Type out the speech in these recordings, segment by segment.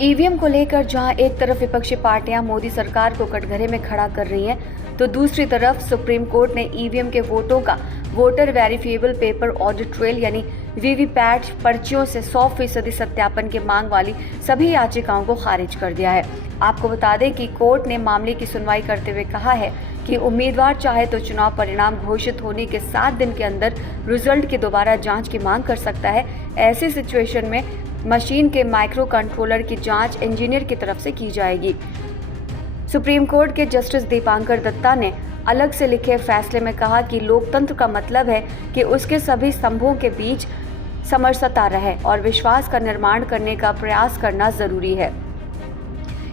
EVM को लेकर जहां एक तरफ विपक्षी पार्टियां मोदी सरकार को कटघरे में खड़ा कर रही हैं, तो दूसरी तरफ सुप्रीम कोर्ट ने ईवीएम के वोटों का voter verifiable paper audit trail यानी वीवीपैट पर्चियों से 100% सत्यापन की मांग वाली सभी याचिकाओं को खारिज कर दिया है। आपको बता दें कि कोर्ट ने मामले की सुनवाई करते हुए कहा है कि उम्मीदवार चाहे तो चुनाव परिणाम घोषित होने के 7 दिन के अंदर रिजल्ट की दोबारा जांच की मांग कर सकता है। ऐसी सिचुएशन में मशीन के माइक्रो कंट्रोलर की जांच इंजीनियर की तरफ से की जाएगी। सुप्रीम कोर्ट के जस्टिस दीपांकर दत्ता ने अलग से लिखे फैसले में कहा कि लोकतंत्र का मतलब है कि उसके सभी स्तंभों के बीच समरसता रहे और विश्वास का निर्माण करने का प्रयास करना जरूरी है।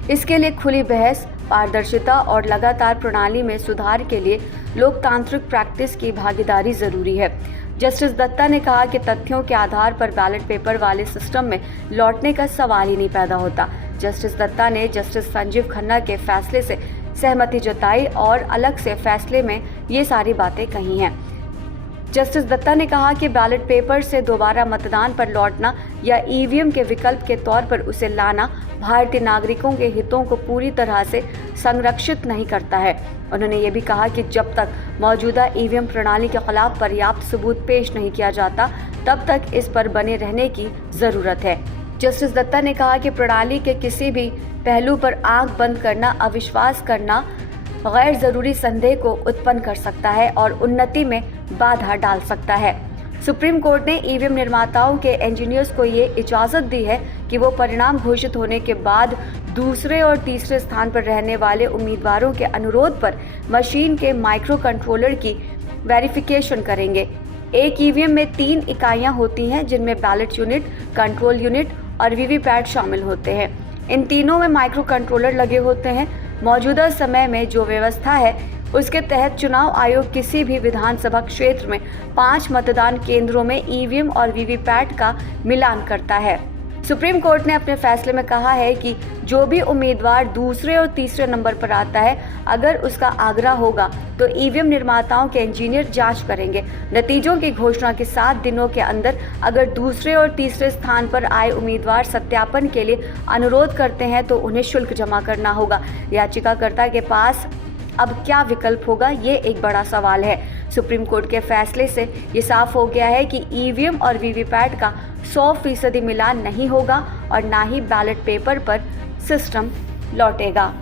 इसके लिए खुली बहस, पारदर्शिता और लगातार प्रणाली में सुधार के लिए लोकतांत्रिक प्रैक्टिस की भागीदारी जरूरी है। जस्टिस दत्ता ने कहा कि तथ्यों के आधार पर बैलेट पेपर वाले सिस्टम में लौटने का सवाल ही नहीं पैदा होता। जस्टिस दत्ता ने जस्टिस संजीव खन्ना के फैसले से सहमति जताई और अलग से फैसले में ये सारी बातें कही हैं। जस्टिस दत्ता ने कहा कि बैलेट पेपर से दोबारा मतदान पर लौटना या ईवीएम के विकल्प के तौर पर उसे लाना भारतीय नागरिकों के हितों को पूरी तरह से संरक्षित नहीं करता है। उन्होंने ये भी कहा कि जब तक मौजूदा ईवीएम प्रणाली के खिलाफ पर्याप्त सबूत पेश नहीं किया जाता, तब तक इस पर बने रहने की जरूरत है। जस्टिस दत्ता ने कहा कि प्रणाली के किसी भी पहलू पर आंख बंद करना, अविश्वास करना गैर जरूरी संदेह को उत्पन्न कर सकता है और उन्नति में बाधा डाल सकता है। सुप्रीम कोर्ट ने ईवीएम निर्माताओं के इंजीनियर्स को ये इजाजत दी है कि वो परिणाम घोषित होने के बाद दूसरे और तीसरे स्थान पर रहने वाले उम्मीदवारों के अनुरोध पर मशीन के माइक्रो कंट्रोलर की वेरिफिकेशन करेंगे। एक ईवीएम में 3 इकाइयां होती हैं, जिनमें बैलेट यूनिट, कंट्रोल यूनिट और वीवीपैट शामिल होते हैं। इन तीनों में माइक्रो कंट्रोलर लगे होते हैं। मौजूदा समय में जो व्यवस्था है उसके तहत चुनाव आयोग किसी भी विधानसभा क्षेत्र में 5 मतदान केंद्रों में ईवीएम और वीवीपैट का मिलान करता है। सुप्रीम कोर्ट ने अपने फैसले में कहा है कि जो भी उम्मीदवार दूसरे और तीसरे नंबर पर आता है, अगर उसका आग्रह होगा तो ईवीएम निर्माताओं के इंजीनियर जांच करेंगे। नतीजों की घोषणा के 7 दिनों के अंदर अगर दूसरे और तीसरे स्थान पर आए उम्मीदवार सत्यापन के लिए अनुरोध करते हैं तो उन्हें शुल्क जमा करना होगा। याचिकाकर्ता के पास अब क्या विकल्प होगा, ये एक बड़ा सवाल है। सुप्रीम कोर्ट के फैसले से ये साफ हो गया है कि ईवीएम और वीवीपैट का 100% मिलान नहीं होगा और ना ही बैलेट पेपर पर सिस्टम लौटेगा।